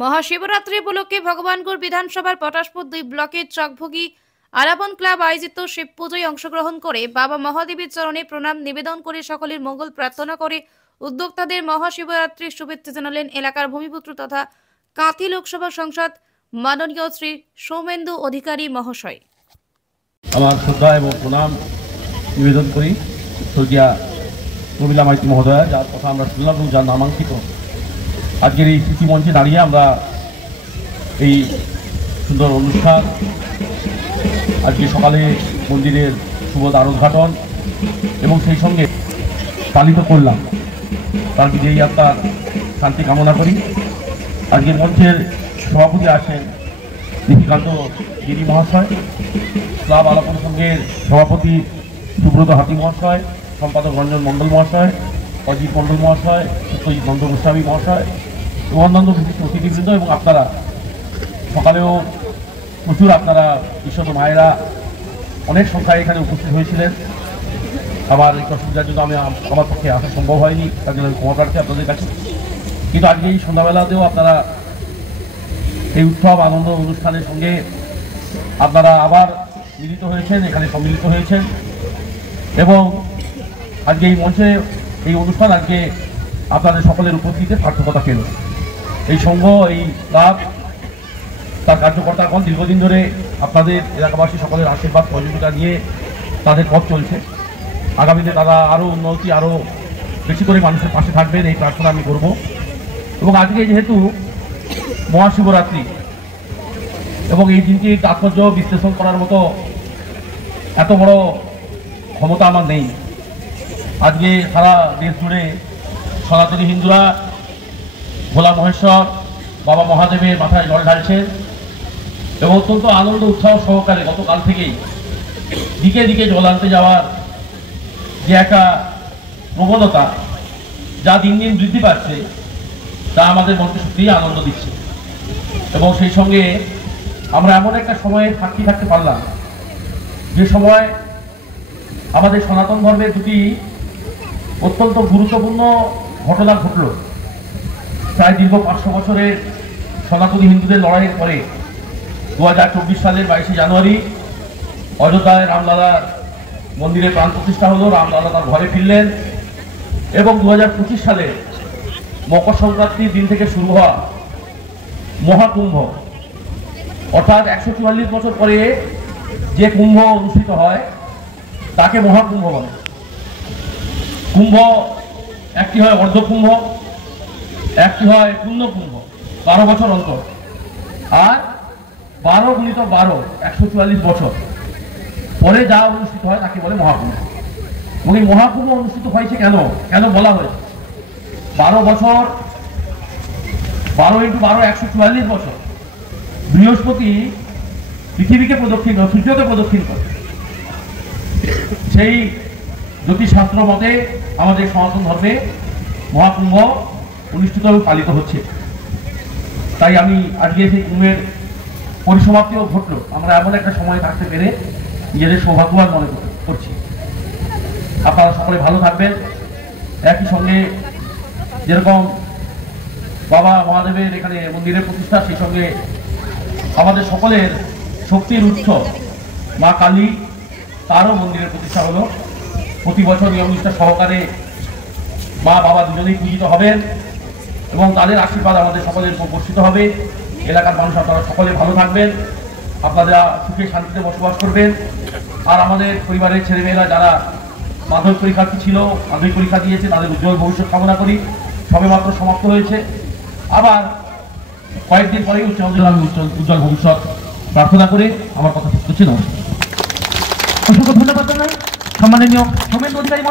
মহাশিবরাত্রি উপলক্ষে ভগবানগড় বিধানসভার পটাশপুর 2 ব্লকের চকভোগী আলাপন ক্লাব আয়োজিত শিব পুজোয় অংশগ্রহণ করে বাবা মহাদেবের চরণে প্রণাম নিবেদন করে সকলের মঙ্গল প্রার্থনা করে উদ্যোক্তাদের মহাশিবরাত্রির শুভেচ্ছা জানালেন এলাকার ভূমিপুত্র তথা কাঁথি লোকসভা সংসদ মাননীয় শ্রী সৌমেন্দু অধিকারী মহাশয়। আমার শ্রদ্ধা এবং প্রণাম নিবেদন করি স্বর্গীয়া প্রমীলা মাইতি মহোদয়া, যার কথা আমরা শুনলাম এবং যার নামাঙ্কিত আজকের এই স্মৃতি মঞ্চে দাঁড়িয়ে আমরা এই সুন্দর অনুষ্ঠান আজকে সকালে মন্দিরের শুভ দ্বারোদ্ঘাটন এবং সেই সঙ্গে পালিত করলাম। তার বিজয়ী আত্মার শান্তি কামনা করি। আজকের মঞ্চের সভাপতি আছেন নিশিকান্ত গিরি মহাশয়, ক্লাব আলাপন সংঘের সভাপতি সুব্রত হাতি মহাশয়, সম্পাদক রঞ্জন মণ্ডল মহাশয়, অজিত মণ্ডল মহাশয়, সত্যজিৎ নন্দ গোস্বামী মহাশয় এবং অন্যান্য বিশিষ্ট অতিথিবৃন্দ এবং আপনারা সকালেও প্রচুর আপনারা বিশ্বত মায়েরা অনেক সংখ্যায় এখানে উপস্থিত হয়েছিলেন। আমার একটু অসুবিধার জন্য আমার পক্ষে আসা সম্ভব হয়নি, তার জন্য আমি ক্ষমা প্রার্থী আপনাদের কাছে। কিন্তু আজকে এই সন্ধ্যাবেলাতেও আপনারা এই উৎসব আনন্দ অনুষ্ঠানের সঙ্গে আপনারা আবার মিলিত হয়েছেন, এখানে সম্মিলিত হয়েছেন এবং আজকে এই মঞ্চে এই অনুষ্ঠান আজকে আপনাদের সকলের উপস্থিতিতে সার্থকতা পেল। এই সংঘ, এই ক্লাব, তার কার্যকর্তাগণ দীর্ঘদিন ধরে আপনাদের এলাকাবাসী সকলের আশীর্বাদ সহযোগিতা নিয়ে তাদের পথ চলছে। আগামীতে তারা আরও উন্নতি, আরও বেশি করে মানুষের পাশে থাকবেন এই প্রার্থনা আমি করব। এবং আজকে যেহেতু মহাশিবরাত্রি এবং এই দিনটির তাৎপর্য বিশ্লেষণ করার মতো এত বড় ক্ষমতা আমার নেই। আজকে সারা দেশ জুড়ে সনাতনী হিন্দুরা ভোলা মহেশ্বর বাবা মহাদেবের মাথায় জল ঢালছেন এবং অত্যন্ত আনন্দ উৎসাহ সহকারে গতকাল থেকেই দিকে দিকে জল আনতে যাওয়ার যে একটা প্রবণতা, যা দিন দিন বৃদ্ধি পাচ্ছে, তা আমাদের মনকে সত্যিই আনন্দ দিচ্ছে। এবং সেই সঙ্গে আমরা এমন একটা সময়ে সাক্ষী থাকতে পারলাম যে সময় আমাদের সনাতন ধর্মের দুটি অত্যন্ত গুরুত্বপূর্ণ ঘটনা ঘটল। প্রায় দীর্ঘ 500 বছরের সনাতনী হিন্দুদের লড়াইয়ের পরে 2024 সালের 22শে জানুয়ারি অযোধ্যায় রামলালার মন্দিরে প্রাণ প্রতিষ্ঠা হলো, রামলালা তার ঘরে ফিরলেন এবং 2025 সালে মকর সংক্রান্তির দিন থেকে শুরু হওয়া মহাকুম্ভ, অর্থাৎ 144 বছর পরে যে কুম্ভ অনুষ্ঠিত হয় তাকে মহাকুম্ভ বলে। কুম্ভ একটি হয় অর্ধকুম্ভ, একটি হয় পূর্ণকুম্ভ 12 বছর অন্তর, আর 12 গুণিত 12 144 বছর পরে যা অনুষ্ঠিত হয় তাকে বলে মহাকুম্ভ। এবং এই মহাকুম্ভ অনুষ্ঠিত হয়েছে কেন বলা হয়েছে? 12 বছর, 12 × 12 144 বছর বৃহস্পতি পৃথিবীকে প্রদক্ষিণ করে, সূর্যকে প্রদক্ষিণ করে। সেই জ্যোতিষশাস্ত্র মতে আমাদের সনাতন ধর্মে মহাকুম্ভ অনুষ্ঠিত এবং পালিত হচ্ছে। তাই আমি আজকে সেই কুম্ভের পরিসমাপ্তিও ঘটল। আমরা এমন একটা সময় থাকতে পেরে নিজেদের সৌভাগ্যবান মনে করছি। আপনারা সকলে ভালো থাকবেন। একই সঙ্গে যেরকম বাবা মহাদেবের এখানে মন্দিরের প্রতিষ্ঠা, সেই সঙ্গে আমাদের সকলের শক্তির উৎস মা কালী, তারও মন্দিরের প্রতিষ্ঠা হলো। প্রতি বছর নিয়ম নিষ্ঠা সহকারে মা বাবা দুজনেই পূজিত হবেন এবং তাদের আশীর্বাদ আমাদের সকলের উপর বর্ষিত হবে। এলাকার মানুষ আপনারা সকলে ভালো থাকবেন, আপনারা সুখে শান্তিতে বসবাস করবেন। আর আমাদের পরিবারের ছেলেমেয়েরা যারা মাধ্যমিক পরীক্ষার্থী ছিল, মাধ্যমিক পরীক্ষা দিয়েছে, তাদের উজ্জ্বল ভবিষ্যৎ কামনা করি। সবেমাত্র সমাপ্ত হয়েছে, আবার কয়েকদিন পরেই উচ্চ আমি উজ্জ্বল ভবিষ্যৎ প্রার্থনা করে আমার কথা শেষ করছি। নমস্কার। অসংখ্য ধন্যবাদ জানাই সম্মাননীয় সৌমেন্দু অধিকারী।